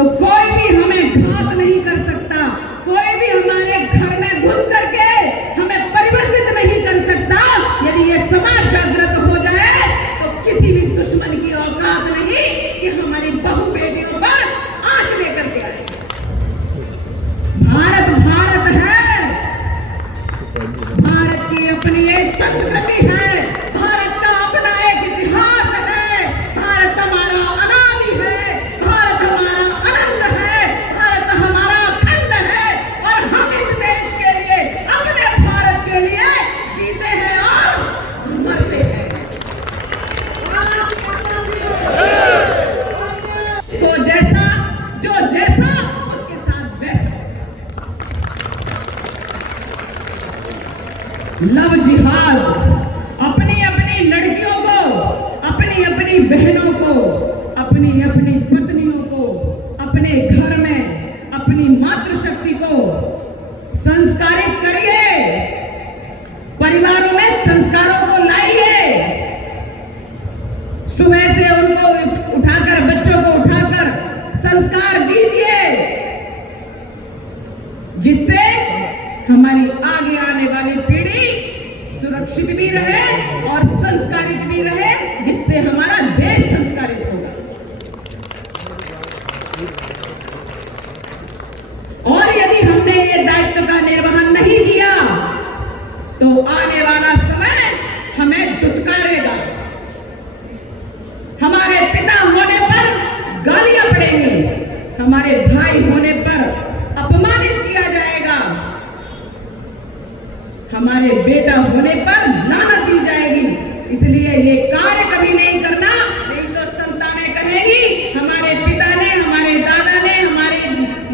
तो कोई भी हमें घात नहीं कर सकता, कोई भी हमारे घर में घुस करके हमें परिवर्तित नहीं कर सकता। यदि ये समाज जागृत हो जाए तो किसी भी दुश्मन की औकात नहीं कि हमारी बहू बेटियों पर आंच लेकर के आए। भारत भारत है, भारत की अपनी एक संस्कृति है, भारत का अपना एक इतिहास है, भारत हमारा अनादि है, भारत हमारा अनंत है, भारत हमारा अखंड है और हम इस देश के लिए, अपने भारत के लिए जीते हैं और मरते हैं। तो जैसा जो जैसा उसके साथ वैसा। लव जिहाद अपनी अपनी लड़कियों को, अपनी अपनी बहनों को, अपनी अपनी पत्नियों को, अपने घर में अपनी मातृशक्ति को संस्कारित करिए, परिवारों में संस्कारों को लाइए। सुबह से उनको उठाकर, बच्चों को उठाकर संस्कार दीजिए, जिससे हमारी आगे आने वाली पीढ़ी सुरक्षित भी रहे और संस्कारित भी रहे, जिससे हमारा देश संस्कारित होगा। और यदि हमने ये दायित्व का निर्वहन नहीं किया तो आने वाला समय हमें दुत्कारेगा। हमारे पिता होने पर गालियां पड़ेंगी, हमारे भाई होने पर अपमानित किया जाएगा, हमारे बेटा होने पर लानत दी जाएगी। इसलिए ये कार्य कभी नहीं करना, नहीं तो संतानें कहेंगी हमारे पिता ने, हमारे दादा ने, हमारी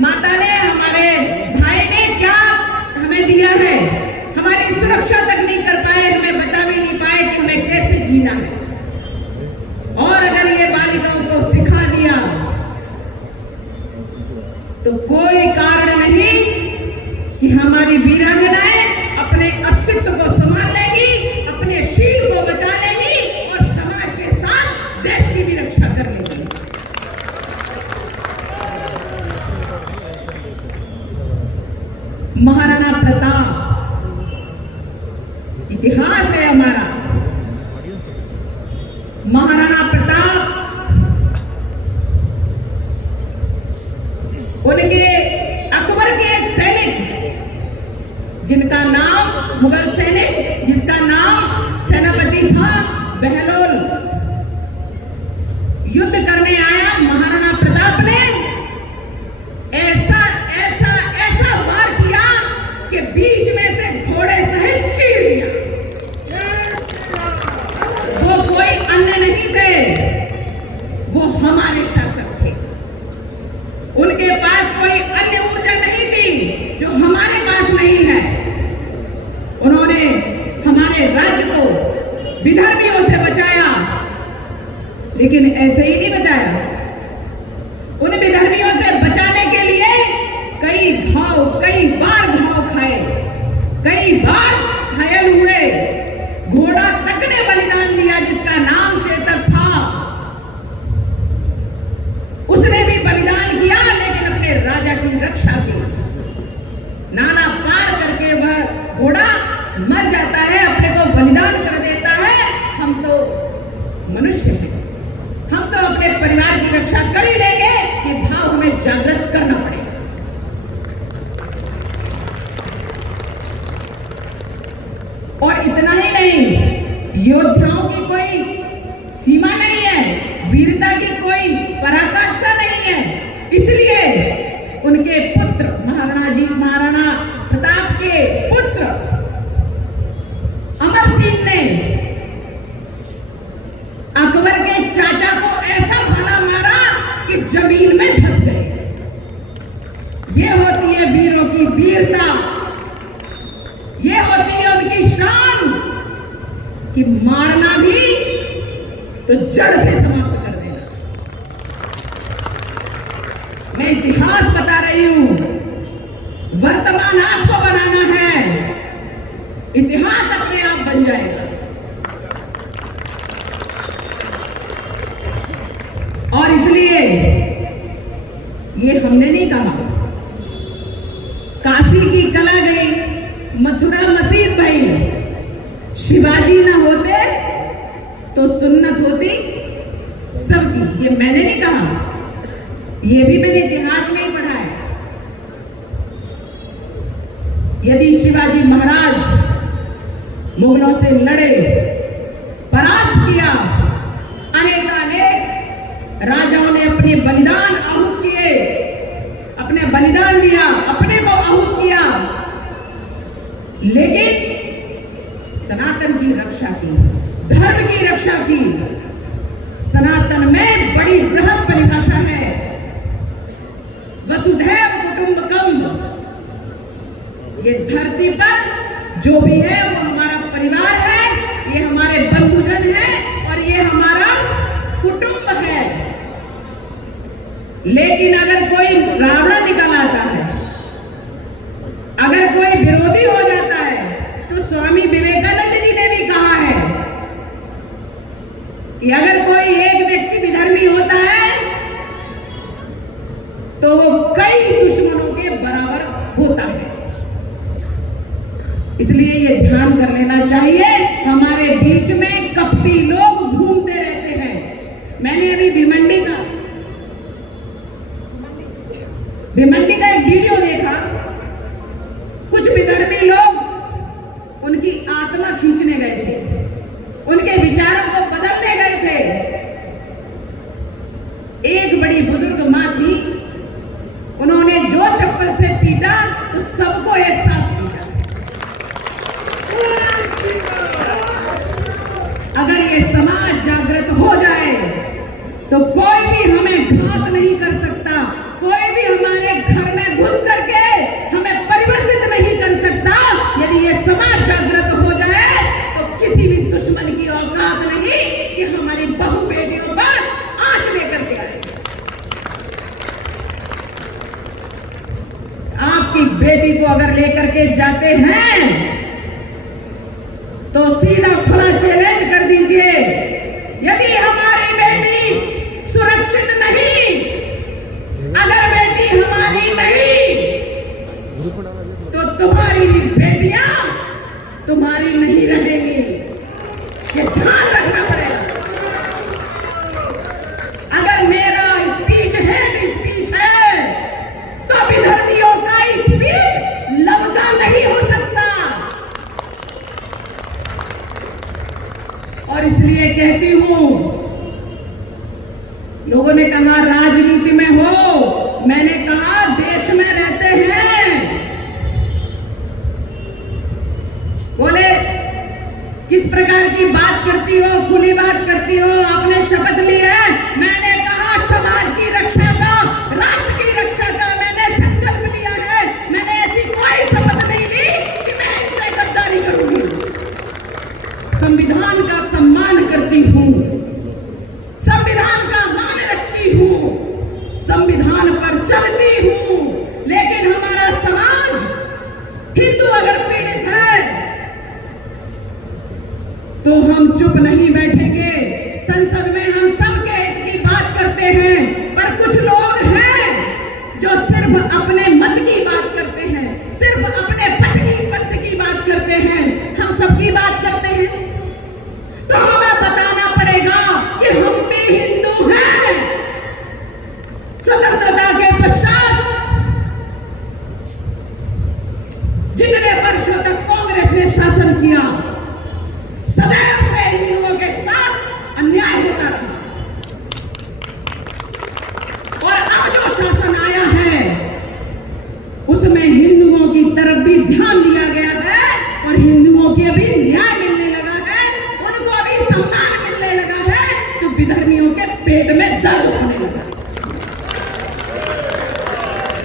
माता ने, हमारे भाई ने क्या हमें दिया है, हमारी सुरक्षा तक नहीं कर पाए, हमें बता भी नहीं पाए कि हमें कैसे जीना है। और अगर ये बालिकाओं को सिखा दिया तो कोई कारण नहीं कि हमारी वीरांगनाएं अपने अस्तित्व को संभाल लेगी, अपने शील को बचा लेगी और समाज के साथ देश की भी रक्षा कर लेगी। महाराणा प्रताप इतिहास है हमारा। महाराणा प्रताप उनके अकबर के एक सैनिक, जिनका नाम मुगल सैनिक, जिसका नाम सेनापति था बहलोल, युद्ध करने आया महाराणा प्रताप ने ऐसा ऐसा ऐसा वार किया कि बीच में से घोड़े सहित चीर दिया। वो कोई अन्य नहीं थे, वो हमारे शासक थे। उनके पास कोई अन्य ऊर्जा नहीं थी जो हमारे पास नहीं है। उन्होंने हमारे राज्य को विदर्भियों से बचाया, लेकिन ऐसे ही नहीं बचाया। उन विदर्भियों से बचाने के लिए कई बार घाव खाए, कई बार घायल हुए, घोड़ा तक ने बलिदान दिया जिसका नाम चेतक था। उसने भी बलिदान किया, लेकिन अपने राजा की रक्षा की। नाना पार करके वह घोड़ा मर जाता है, अपने को बलिदान कर देता है। हम तो मनुष्य हैं, हम तो अपने परिवार की रक्षा कर ही लेंगे, कि भाव हमें जागृत करना पड़ेगा। और इतना ही नहीं, योद्धाओं की कोई सीमा नहीं है, वीरता की कोई पराकाष्ठा नहीं है। इसलिए उनके पुत्र महाराणा प्रताप के पुत्र अमर सिंह ने अकबर के चाचा को ऐसा भाला मारा कि जमीन में धंस गए। ये होती है वीरों की वीरता, ये होती है उनकी शान, कि मारना भी तो जड़ से समाप्त कर देना। मैं इतिहास बता रही हूं, वर्तमान आपको बनाना है, इतिहास अपने आप बन जाएगा। और इसलिए ये हमने नहीं कहा। काशी की कला गई, मथुरा मस्जिद भई, शिवाजी ना होते तो सुन्नत होती सबकी। ये मैंने नहीं कहा, ये भी मैंने इतिहास में ही पढ़ा है। यदि शिवाजी महाराज मुगलों से लड़े, परास्त किया, अनेकानेक राजाओं ने अपने बलिदान आहूत किए, अपने बलिदान दिया, अपने को आहूत किया, लेकिन सनातन की रक्षा की, धर्म की रक्षा की। सनातन में बड़ी बृहद परिभाषा है, वसुधैव कुटुंबकम। ये धरती पर जो भी है वो हमारा परिवार है, ये हमारे बंधुजन है और ये हमारा कुटुंब है। लेकिन अगर कोई रावण निकल आता है, अगर कोई विरोधी हो जाता है, तो स्वामी विवेकानंद जी ने भी कहा है कि अगर कोई एक व्यक्ति विधर्मी होता है तो वो कई दुश्मनों के बराबर होता है। इसलिए ये ध्यान कर लेना चाहिए, हमारे बीच में कपटी लोग घूमते रहते हैं। मैंने अभी भिमंडी का एक वीडियो देखा। कुछ विधर्मी लोग उनकी आत्मा खींचने गए थे, उनके विचारों को बदलने गए थे। एक बड़ी बुजुर्ग मां थी, उन्होंने जो चप्पल से पीटा तो सबको एक साथ पीटा। अगर ये समाज जागृत हो जाए तो कोई भी हमें घात नहीं कर सकता, कोई भी हमारे घर में घुस करके हमें परिवर्तित नहीं कर सकता। यदि ये समाज जागृत हो जाए तो किसी भी दुश्मन की औकात नहीं कि हमारी बहू बेटियों पर आंच लेकर के आए। आपकी बेटी को अगर लेकर के जाते हैं तो सीधा खुला चैलेंज कर दीजिए, यदि हमारी बेटी सुरक्षित नहीं, अगर बेटी हमारी नहीं, तो तुम्हारी भी बेटियां तुम्हारी नहीं रहेंगी। ये ध्यान रखना पड़ेगा। अगर मेरा स्पीच स्पीच है तो विधर्मियों का स्पीच लबका नहीं हो सकता। और इसलिए कहती हूं, लोगों ने कहा राजनीति में हो, मैंने कहा देश में रहते हैं। बोले किस प्रकार की बात करती हो, खुली बात करती हो, आपने शपथ ली है। मैंने कहा समाज की रक्षा का, राष्ट्र की रक्षा का मैंने संकल्प लिया है। मैंने ऐसी कोई शपथ नहीं ली कि मैं इससे गद्दारी करूंगी। संविधान का सम्मान करती हूं, संविधान का मान रखती हूं, संविधान पर चलती हूं, लेकिन हमारा समाज हिंदू अगर पीड़ित है तो हम चुप नहीं बैठेंगे। संसद में हम सबके हित की बात करते हैं, पर कुछ लोग हैं जो सिर्फ अपने मत की बात करते हैं, सिर्फ अपने पथ की बात करते हैं। हम सबकी बात करते हैं तो हमें बताना पड़ेगा कि हम भी हिंदू हैं। स्वतंत्रता के पश्चात जितने वर्षों तक कांग्रेस ने शासन किया, सदैव से हिंदुओं के साथ अन्याय होता रहा। और अब जो शासन आया है उसमें हिंदुओं की तरफ भी ध्यान दिया गया है और हिंदुओं के भी न्याय मिलने लगा है, उनको भी सम्मान मिलने लगा है, तो विधर्मियों के पेट में दर्द होने लगा।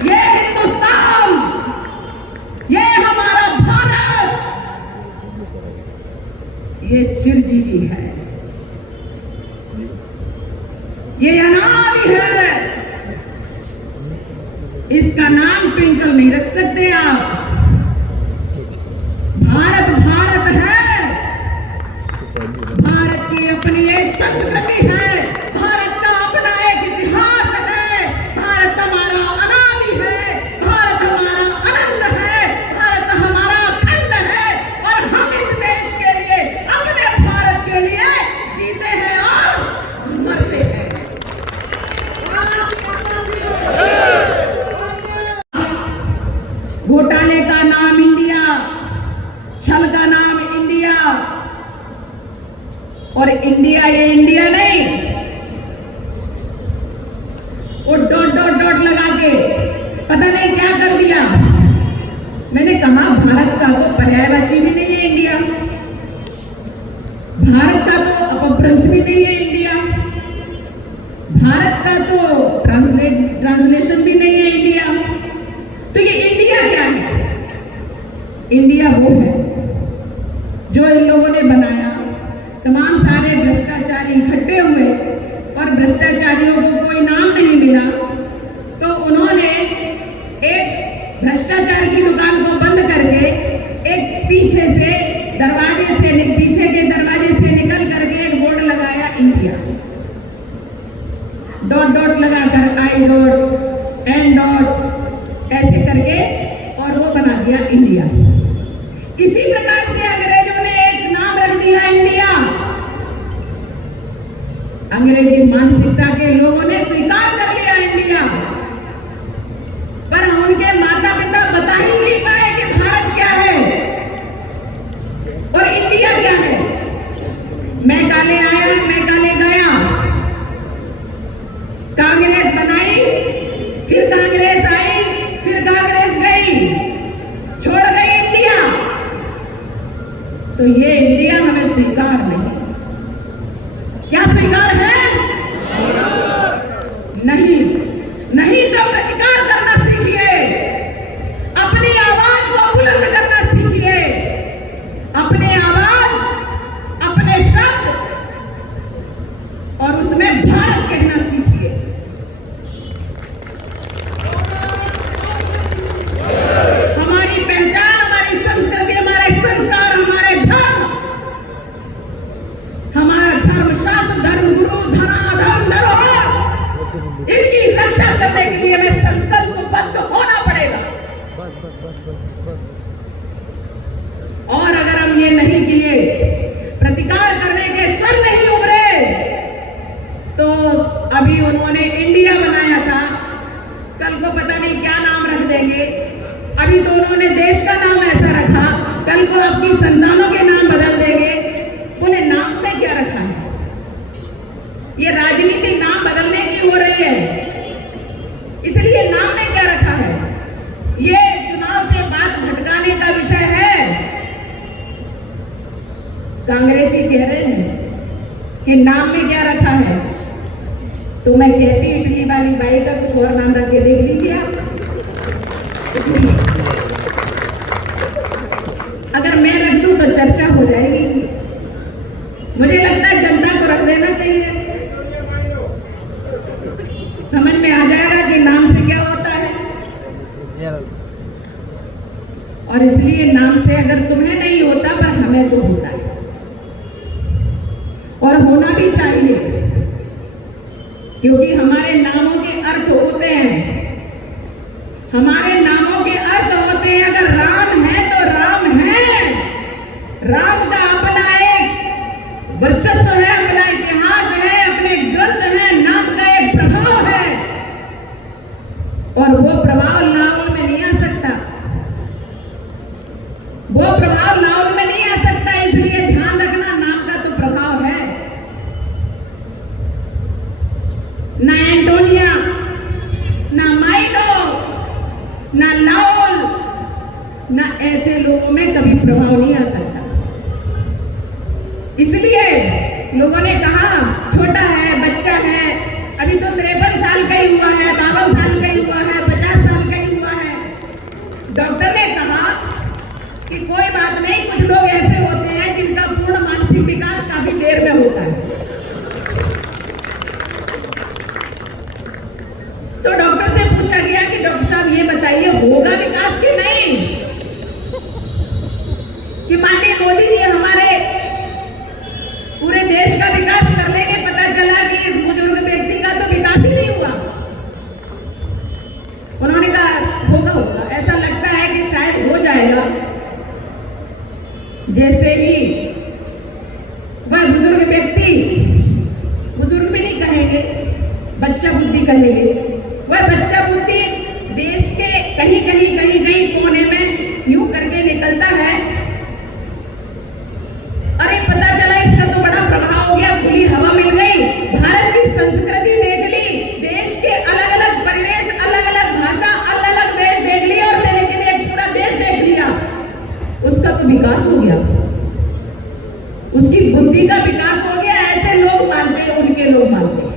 ये हिंदुस्तान, ये हमारा भारत, ये चिरजीवी है, ये अनादि है। इसका नाम ट्विंकल नहीं रख सकते आप। भारत भारत है, भारत की अपनी एक संस्कृति है, भारत का अपना एक इतिहास है, भारत हमारा और इंडिया ये इंडिया नहीं, वो डॉट डॉट डॉट लगा के पता नहीं क्या कर दिया। मैंने कहा भारत का तो पर्यायवाची भी नहीं है इंडिया, भारत का तो अपभ्रंश भी नहीं है इंडिया, भारत का तो ट्रांसलेशन भी नहीं है इंडिया। तो ये इंडिया क्या है? इंडिया वो है जो इन लोगों ने बनाया। तमाम सारे भ्रष्टाचारी इकट्ठे हुए और भ्रष्टाचारियों को कोई नाम नहीं मिला, तो उन्होंने एक भ्रष्टाचार की दुकान को बंद करके एक पीछे के दरवाजे से निकल करके एक बोर्ड लगाया इंडिया, डॉट डॉट लगाकर आई डॉट एन डॉट ऐसे करके, और वो बना दिया इंडिया। इसी प्रकार से अंग्रेजों ने एक नाम रख दिया इंडिया। अंग्रेजी मानसिकता के लोगों ने स्वीकार कर लिया इंडिया, पर उनके माता पिता बता ही नहीं पाए कि भारत क्या है और इंडिया क्या है। मैं काले आया, मैं काले गया, कांग्रेस बनाई, फिर कांग्रेस आई, फिर कांग्रेस गई, छोड़ गई इंडिया। तो ये इंडिया हमें स्वीकार नहीं। क्या स्वीकार है? नहीं, नहीं तो प्रतिकार करना सीखिए, अपनी आवाज को बुलंद करना सीखिए, अपनी आवाज, अपने शब्द और उसमें भारत कहना सीखिए। हमारी पहचान, हमारी संस्कृति, हमारे संस्कार, हमारे धर्म, हमारा धर्मशास्त्र, धर्मगुरु, धराधर्म, धरोहर, इनकी रक्षा करने के लिए हमें संकल्पबद्ध होना पड़ेगा। और अगर हम ये नहीं किए, प्रतिकार करने के स्वर नहीं उभरे, तो अभी उन्होंने इंडिया बनाया था, कल को पता नहीं क्या नाम रख देंगे। अभी तो उन्होंने देश का नाम ऐसा रखा, कल को आपकी संतानों के नाम बदल देंगे। उन्हें नाम में क्या रखा है? ये राजनीति नाम बदलने की हो रही है, इसलिए नाम में क्या रखा है? ये चुनाव से बात भटकाने का विषय है। कांग्रेसी कह रहे हैं कि नाम में क्या रखा है, तो मैं कहती इटली वाली बाई का कुछ और नाम रख के देख लीजिए आप। अगर मैं रख दूं तो चर्चा हो जाएगी। मुझे लगता है जनता को रख देना चाहिए, समझ में आ जाएगा कि नाम से क्या होता है। और इसलिए नाम से अगर तुम्हें नहीं होता, पर हमें तो होता है और होना भी चाहिए, क्योंकि हमारे नामों के अर्थ होते हैं। हमारे नामों के अर्थ होते हैं। अगर राम है तो राम है, राम का अपना एक वर्चस्व है, अपना इतिहास है, अपने ग्रंथ है, नाम का एक प्रभाव है, और वो प्रभाव लाहौल में नहीं आ सकता, वो प्रभाव लाहौल में नहीं आ सकता। इसलिए ध्यान रखना, नाम का तो प्रभाव है। ना एंटोनिया, ना माइलो, ना लाहौल, ना ऐसे लोगों में कभी प्रभाव नहीं आ सकता। इसलिए लोगों ने कहा छोटा है, बच्चा है, अभी तो 53 साल का ही हुआ है, 52 साल का ही हुआ है, 50 साल का ही हुआ है। डॉक्टर ने कहा कि कोई बात नहीं, कुछ लोग ऐसे होते हैं जिनका पूर्ण मानसिक विकास काफी देर में होता है। तो डॉक्टर से पूछा गया कि डॉक्टर साहब ये बताइए, होगा विकास कि नहीं? कि माननीय मोदी जी हमारे पूरे देश का विकास कर लेंगे, पता चला कि इस बुजुर्ग व्यक्ति का तो विकास ही नहीं हुआ। उन्होंने कहा होगा, ऐसा लगता है कि शायद हो जाएगा। जैसे ही वह बुजुर्ग व्यक्ति, बुजुर्ग भी नहीं कहेंगे, बच्चा बुद्धि कहेंगे, वह बच्चा बुद्धि देश के कहीं कहीं कोने में यूं करके निकलता है, अरे पता चला इसका तो बड़ा प्रभाव संस्कृति देख ली, देश के अलग अलग परिवेश, अलग अलग भाषा, अलग अलग वेश देख ली और देने के लिए एक पूरा देश देख लिया, उसका तो विकास हो गया, उसकी बुद्धि का विकास हो गया। ऐसे लोग मानते हैं, उनके लोग मानते हैं।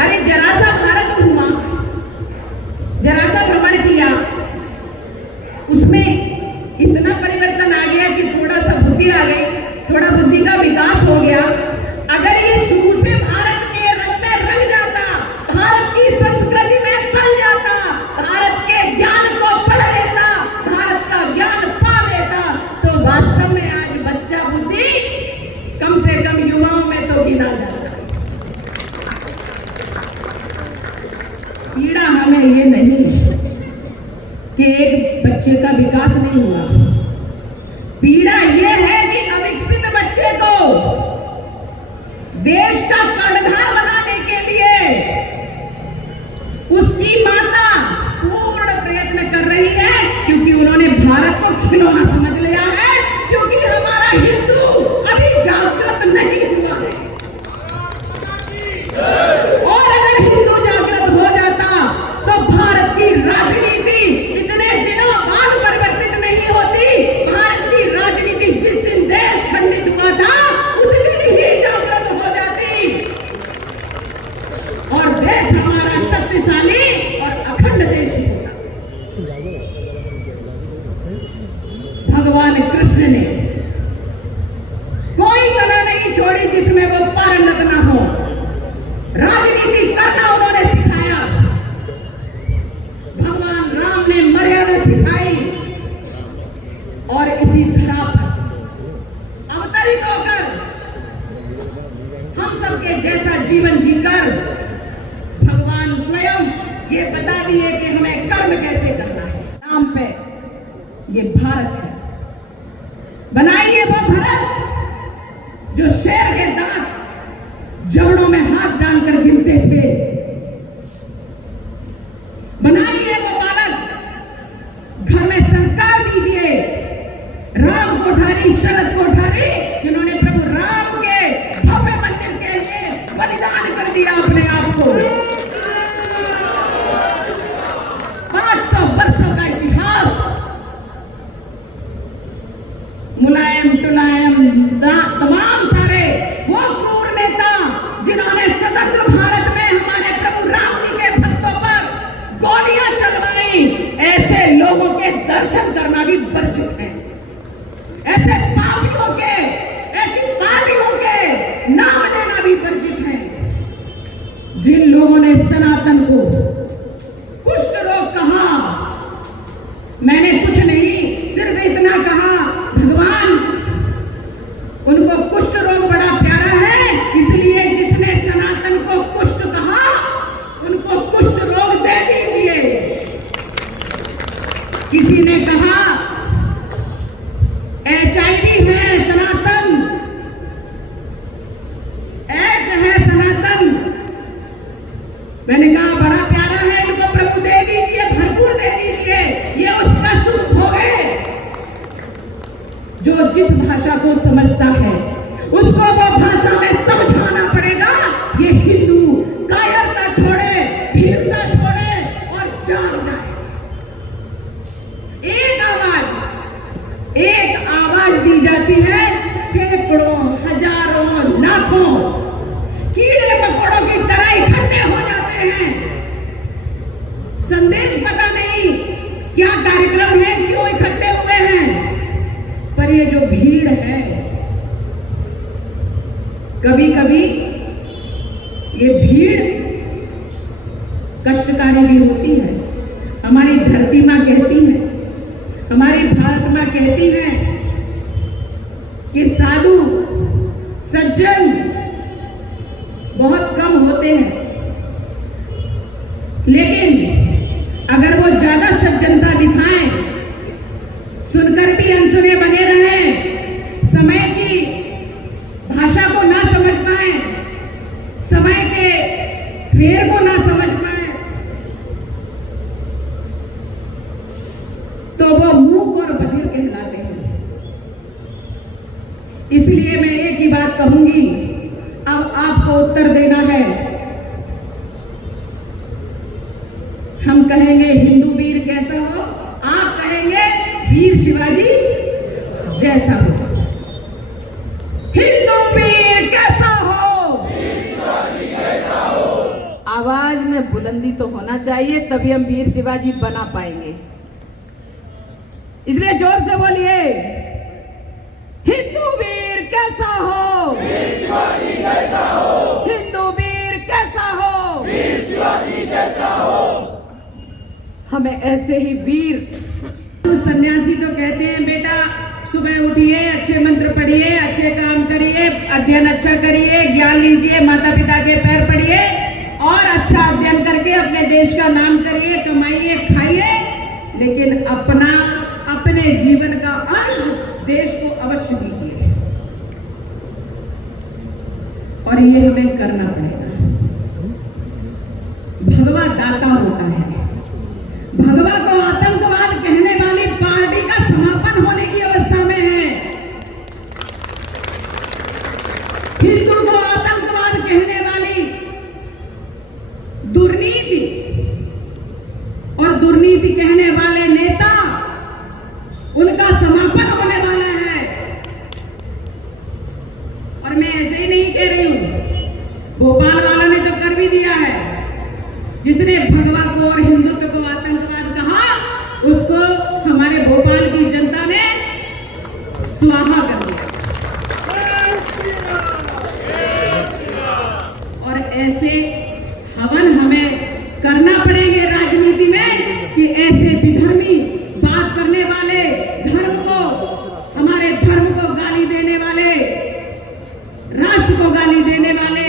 अरे जरा सा भारत घूमा, जरा सा भ्रमण किया, उसमें इतना परिवर्तन आ गया कि थोड़ा सा बुद्धि आ गई, थोड़ा बुद्धि का विकास हो गया। अगर ये शुरू से भारत के रंग में रंग जाता, भारत की संस्कृति में पल जाता, भारत के ज्ञान को पढ़ लेता, भारत का ज्ञान पा लेता, तो वास्तव में आज बच्चा बुद्धि कम से कम युवाओं में तो गिना जाता। पीड़ा हमें ये नहीं कि एक बच्चे का विकास नहीं हुआ, पीड़ा ये है कि अविकसित बच्चे को देश का कर्णधार बनाने के लिए उसकी माता पूर्ण प्रयत्न कर रही है, क्योंकि उन्होंने भारत को खिलौना समझ लिया है, क्योंकि हमारा हिंदू अभी जागृत नहीं हुआ है। और अगर हिंदू जागृत हो जाता तो भारत की राजनीति इतने दिनों बाद परिवर्तित नहीं होती। भारत की राजनीति जिस दिन देश खंडित हुआ था उस दिन ही जागृत हो जाती और देश हमारा शक्तिशाली और अखंड देश होता। भगवान कृष्ण ने कोई कला नहीं छोड़ी जिसमें वो पारंगत ना हो। राजनीति करना उन्होंने सिखाया, भगवान राम ने मर्यादा सिखाई और इसी धरा पर अवतरित होकर हम सबके जैसा जीवन जीकर भगवान स्वयं ये बता दिए कि हमें कर्म कैसे करना है। नाम पे ये भारत है, बनाइए वो भारत जो शेर के दांत जबड़ों में हाथ डालकर गिनते थे। बनाइए वो बालक, घर में संस्कार दीजिए। राम कोठारी, शरद कोठारी, जिन्होंने प्रभु राम के भव्य मंदिर के लिए बलिदान कर दिया अपने आप को। 500 वर्षों का इतिहास, मुलायम टुलायम तमाम सारे वो क्रूर नेता जिन्होंने स्वतंत्र भारत में हमारे प्रभु राम जी के भक्तों पर गोलियां चलवाई, ऐसे लोगों के दर्शन करना भी वर्जित है। ऐसे पापियों के, ऐसी पापियों के नाम लेना भी वर्जित है। जिन लोगों ने सनातन को कुष्ठ रोग कहा, मैंने कुछ नहीं, सिर्फ इतना कहा, भगवान उनको कुष्ठ रोग बड़ा प्यारा है, इसलिए जिसने सनातन को कुष्ठ कहा उनको कुष्ठ रोग दे दीजिए। किसी ने कहा HIV है सनातन, एड्स है सनातन, मैंने कहा बड़ा प्यारा है, इनको प्रभु दे दीजिए, भरपूर दे दीजिए, ये उसका सुख भोग है। जो जिस भाषा को समझता है उसको वो भाषा में समझाना पड़ेगा। ये हिंदू कायरता छोड़े, भीड़ता छोड़े और जाग जाए। एक आवाज दी जाती है, सैकड़ों, हजारों, लाखों कीड़े मकोड़ों की तरह इकट्ठे हो जाते हैं। संदेश पता नहीं क्या कार्यक्रम है, क्यों इकट्ठे हुए हैं, पर ये जो भीड़ है, कभी कभी ये भीड़ कष्टकारी भी होती है। हमारी धरती माँ कहती है, हमारी भारत माँ कहती है कि साधु सज्जन बहुत कम होते हैं, लेकिन अगर वो ज्यादा सज्जनता दिखाएं, सुनकर भी अनसुने बने रहें, समय की भाषा को ना समझ पाए, समय के फेर को ना समझ पाए, तो वो मूक और बधिर कहलाते हैं। इसलिए मैं एक ही बात कहूंगी अब आपको उत्तर देना है। हम कहेंगे हिंदू वीर कैसा हो, आप कहेंगे वीर शिवाजी जैसा हो। हिंदू वीर कैसा हो, वीर शिवाजी कैसा हो। आवाज में बुलंदी तो होना चाहिए, तभी हम वीर शिवाजी बना पाएंगे। इसलिए जोर से बोलिए, हिंदू वीर कैसा हो, वीर शिवाजी कैसा हो। हिंदू वीर कैसा हो, वीर शिवाजी कैसा हो। हमें ऐसे ही वीर। तो सन्यासी तो कहते हैं बेटा सुबह उठिए, अच्छे मंत्र पढ़िए, अच्छे काम करिए, अध्ययन अच्छा करिए, ज्ञान लीजिए, माता पिता के पैर पड़िए और अच्छा अध्ययन करके अपने देश का नाम करिए, कमाइए, खाइए, लेकिन अपने जीवन का अंश देश को अवश्य दीजिए। और ये हमें करना पड़ेगा। भगवा दाता होता है। भगवा को आतंकवाद कहने वाली पार्टी का समापन होने की अवस्था में है। हिंदू को आतंकवाद कहने वाली दुर्नीति और दुर्नीति कहने वाले नेता, उनका समापन होने वाला है। और मैं ऐसे ही नहीं कह रही हूं, भोपाल वाला ने तो कर भी दिया है। जिसने भगवा को और हिंदुत्व को आतंकवाद कहा, उसको हमारे भोपाल की जनता ने स्वाहा कर दिया। और ऐसे हवन हमें करना पड़ेंगे राजनीति में कि ऐसे विधर्मी बात करने वाले, धर्म को, हमारे धर्म को गाली देने वाले, राष्ट्र को गाली देने वाले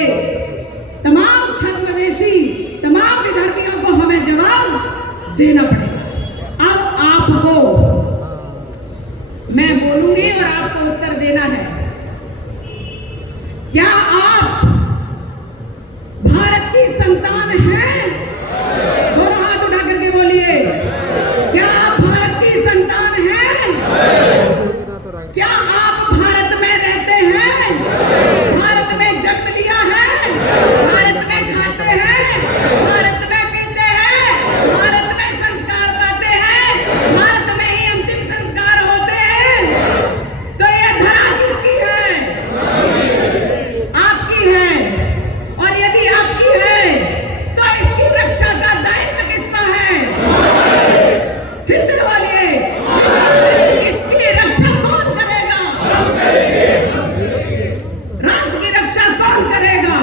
तमाम छद्मवेशी, तमाम विधर्मियों को हमें जवाब देना पड़ेगा। अब आपको मैं बोलूंगी और आपको उत्तर देना है। क्या आप भारत की संतान हैं? दोनों हाथ उठा करके बोलिए, क्या आप भारत की संतान हैं? क्या आप भारत में रहते हैं? भारत में जन्म लिया है? भारत में खाते हैं? भारत में पीते हैं? भारत में संस्कार पाते हैं? भारत में ही अंतिम संस्कार होते हैं? तो ये धरा किसकी है? आपकी है। और यदि आपकी है तो इसकी रक्षा का दायित्व किसका है? फिर से बोलिए, इसकी रक्षा कौन करेगा? राष्ट्र की रक्षा कौन करेगा?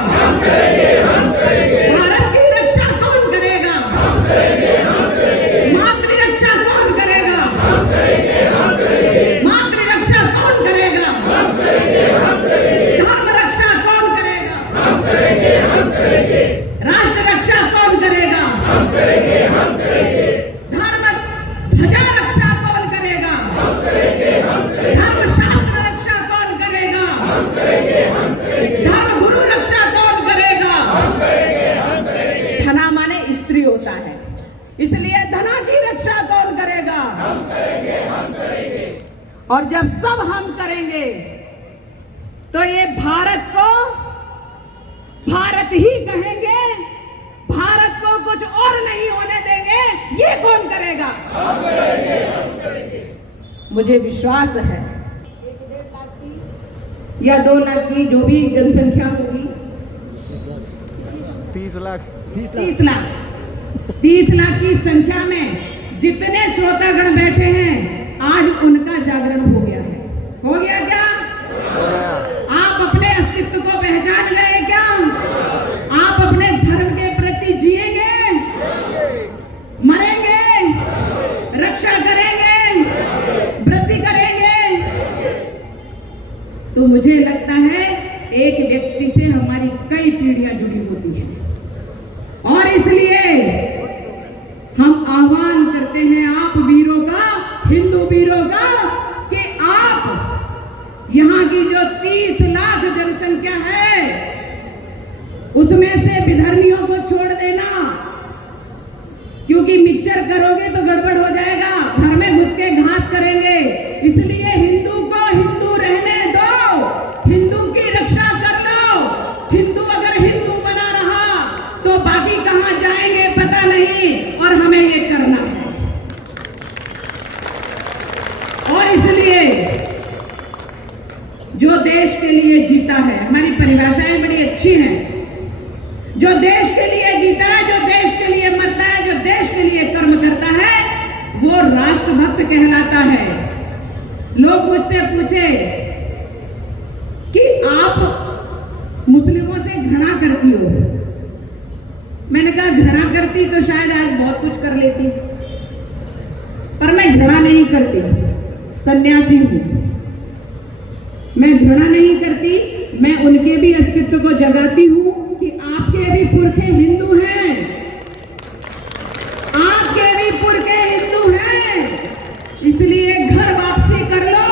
भारत की रक्षा कौन करेगा? मातृ रक्षा कौन करेगा? मातृ रक्षा कौन करेगा? धर्म रक्षा कौन करेगा? राष्ट्र रक्षा कौन करेगा? धर्म ध्वजा रक्षा कौन करेगा? धर्म शास्त्र रक्षा कौन करेगा? धर्म गुरु रक्षा कौन करेगा? धना माने स्त्री होता है, इसलिए धना की रक्षा कौन करेगा? और जब सब हम करेंगे तो ये भारत को भारत ही कहेंगे, भारत को कुछ और नहीं होने देंगे। ये कौन करेगा? हम करेंगे। मुझे विश्वास है 1.5 लाख की या 2 लाख की जो भी जनसंख्या होगी, 30 लाख 30 लाख की संख्या में जितने श्रोतागण बैठे हैं, आज उनका जागरण हो गया है। हो गया क्या? आप अपने अस्तित्व को पहचान गए क्या? आप अपने धर्म के प्रति जिएंगे, मरेंगे, रक्षा करेंगे, वृद्धि करेंगे। तो मुझे लगता है एक व्यक्ति से हमारी कई पीढ़ियां जुड़ी होती हैं। और इसलिए हम आह्वान करते हैं आप वीरों का, हिंदू वीरों का, कि आप यहाँ की जो 30 लाख जनसंख्या है, उसमें से विधर्मियों को छोड़ देना, क्योंकि मिक्सचर करोगे तो गड़बड़ हो जाएगा, घर में घुस के घात करेंगे। इसलिए हिंदू को हिंदू रहने दो, हिंदू की रक्षा कर लो, जो देश के लिए जीता है, हमारी परिभाषाएं बड़ी अच्छी हैं, जो देश के लिए जीता है, जो देश के लिए मरता है, जो देश के लिए कर्म करता है, वो राष्ट्रभक्त कहलाता है। लोग मुझसे पूछे कि आप मुस्लिमों से घृणा करती हो। मैंने कहा घृणा करती तो शायद आज बहुत कुछ कर लेती, पर मैं घृणा नहीं करती, सन्यासी हूं। मैं घृणा नहीं करती, मैं उनके भी अस्तित्व को जगाती हूं कि आपके भी पुरखे हिंदू हैं, आपके भी पुरखे हिंदू हैं, इसलिए घर वापसी कर लो।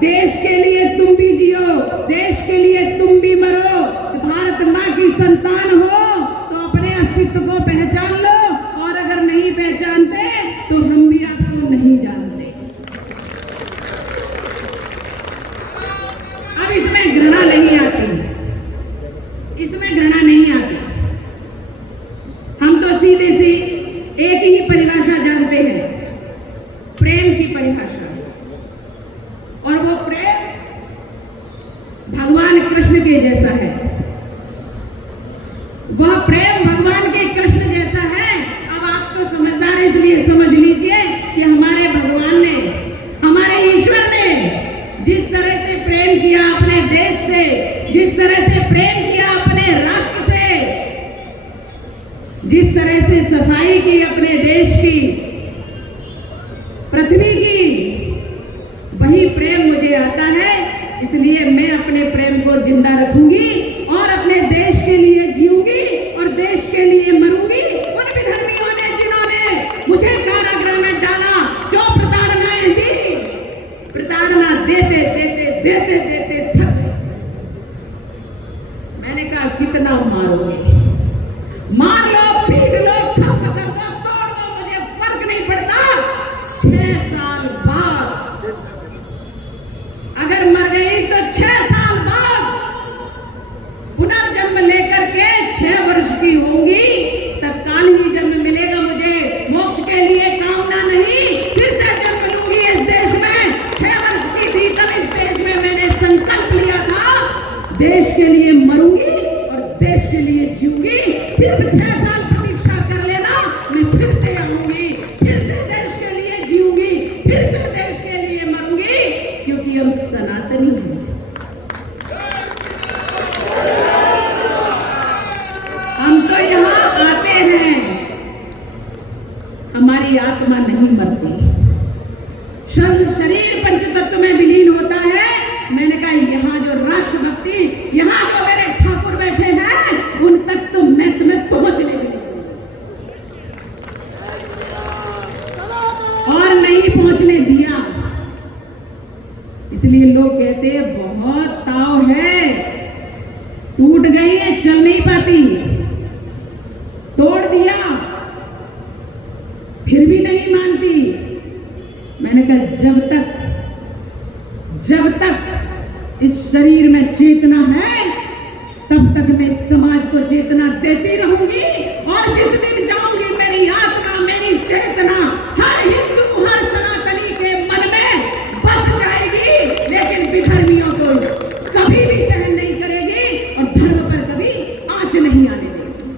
देश के लिए तुम भी जियो, देश के लिए तुम भी मरो। भारत माँ की संतान हो तो अपने अस्तित्व को पहचान लो, और अगर नहीं पहचानते तो हम भी आपको नहीं जानते। अब इसमें घृणा नहीं आती, इसमें घृणा नहीं आती। हम तो सीधे सी एक ही परिभाषा जानते हैं, प्रेम की परिभाषा, और वो प्रेम भगवान कृष्ण के जैसा है। वह प्रेम भगवान के कृष्ण जैसा है। अब आप तो समझदार हैं, इसलिए समझ लीजिए कि हमारे भगवान ने, हमारे ईश्वर ने जिस तरह से प्रेम किया अपने देश से, जिस तरह से प्रेम किया अपने राष्ट्र से, जिस तरह से सफाई की अपने देश की, पृथ्वी की, वही प्रेम मुझे आता है। इसलिए मैं अपने प्रेम को जिंदा रखूंगी और अपने देश के लिए जीऊंगी और देश के लिए मरूंगी। उन विधर्मियों ने जिन्होंने मुझे कारागृह में डाला, जो प्रताड़नाएं दी, प्रताड़ना देते देते देते देते थक गए। मैंने कहा कितना मारोगे, मार लो, पीट लो, खत्म कर दो, तोड़ दो, मुझे फर्क नहीं पड़ता। 6 साल बाद अगर मर गई तो 6 साल बाद पुनर्जन्म लेकर के 6 वर्ष की होंगी, तत्काल ही जन्म मिलेगा मुझे, मोक्ष के लिए कामना नहीं, फिर से जन्म लूंगी इस देश में। 6 वर्ष की थी तब इस देश में मैंने संकल्प लिया था, देश के लिए मरूंगी और देश के लिए जीऊंगी। सिर्फ 6 साल प्रतीक्षा कर लेना, मैं फिर से आऊंगी, फिर से देश के लिए जीऊंगी, फिर से देश के लिए मरूंगी, क्योंकि हम सनातनी हैं। हम तो यहाँ आते हैं, हमारी आत्मा नहीं मरती, शरीर पंचतत्व में विलीन होता है। मैंने कहा यहाँ जो राष्ट्रभक्ति, यहाँ जो मेरे ठाकुर बैठे हैं, उन तक तो मैं तुम्हें पहुंचने के लिए और नहीं पहुंचने दिया। इसलिए लोग कहते हैं बहुत ताव है, टूट गई है, चल नहीं पाती, तोड़ दिया, फिर भी नहीं मानती। मैंने कहा जब तक इस शरीर में चेतना है, तब तक मैं इस समाज को चेतना देती रहूंगी, और जिस दिन जाऊंगी मेरी आत्मा, मेरी चेतना हर हिंदू, हर सनातनी के मन में बस जाएगी, लेकिन विधर्मियों को कभी भी सहन नहीं करेगी और धर्म पर कभी आंच नहीं आने देगी।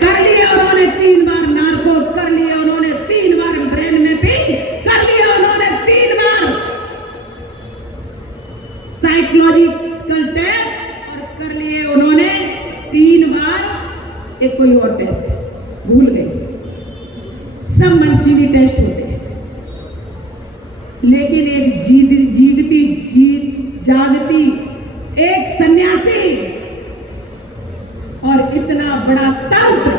कर लिया उन्होंने 3 बार नार्को, कर लिया उन्होंने 3 बार ब्रेन मैपिंग, कर लिया उन्होंने 3 बार साइकोलॉजिकल टेस्ट, और कर लिए उन्होंने 3 बार एक कोई और टेस्ट, भूल गए, सब मनशीली टेस्ट होते हैं। लेकिन एक जागती एक सन्यासी और इतना बड़ा तंत्र,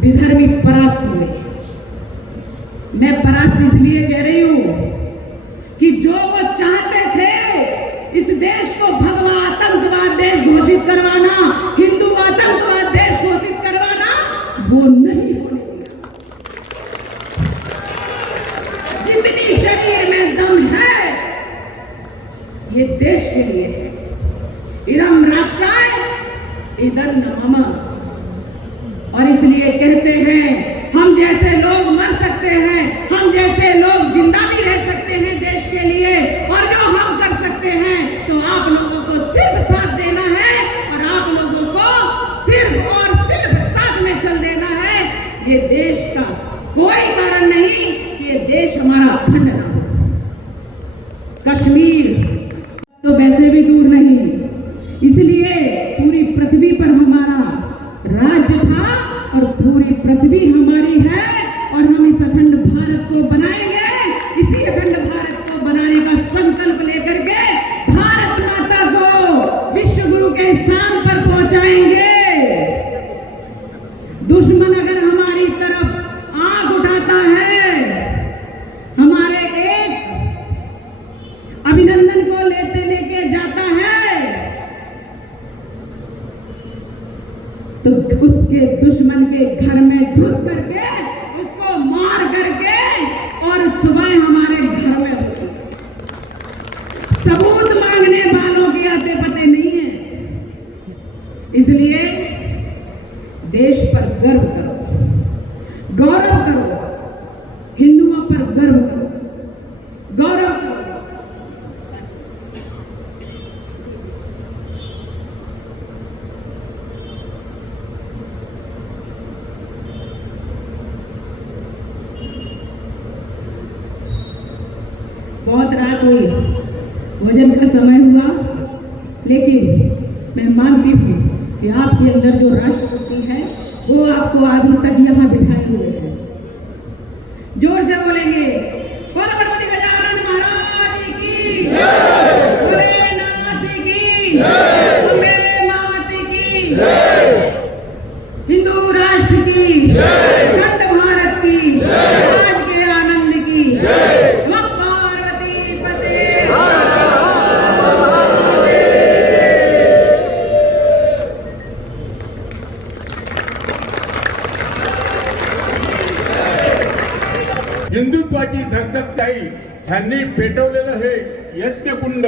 विधर्मी परास्त हुए। मैं परास्त इसलिए कह रही हूं कि जो वो चाहते थे, इस देश को भगवा आतंकवाद देश घोषित करवाना, हिंदू आतंकवाद देश घोषित करवाना, वो नहीं होने दिया। जितनी शरीर में दम है, ये देश के लिए है। इदम राष्ट्राय इदं मम। और इसलिए कहते हैं हम जैसे लोग मर सकते हैं, हम जैसे लोग जिंदा भी रह सकते हैं देश के लिए, और जो हम अखंड भारत को बनाने का संकल्प लेकर के भारत माता को विश्व गुरु के स्थान पर पहुंचाएंगे। दुश्मन अगर हमारी तरफ आंख उठाता है, हमारे एक अभिनंदन को लेके जाता है, तो उसके दुश्मन के घर में घुस करके उसको मार करके और सुबह हमारे घर में सबूत मांगने वालों के आते पते नहीं है। इसलिए देश पर गर्व करो, गौरव करो, हिंदुओं पर गर्व करो, गौरव करो। बहुत रात हुई, भोजन का समय हुआ, लेकिन मैं मानती हूँ कि आपके अंदर जो राष्ट्रभक्ति है वो आपको अभी तक यहाँ बिठाए हुए है। जोर से बोलेंगे, बोलो गणपति गजानन महाराज की जय, भोलेनाथ की जय, अम्बे मात की जय, हिंदू राष्ट्र की जय, अखंड भारत की जय, आज के आनंद की जय। हिंदुत्वाची धगधग ताई ह्यांनी पेटवलेलं हे यज्ञकुंड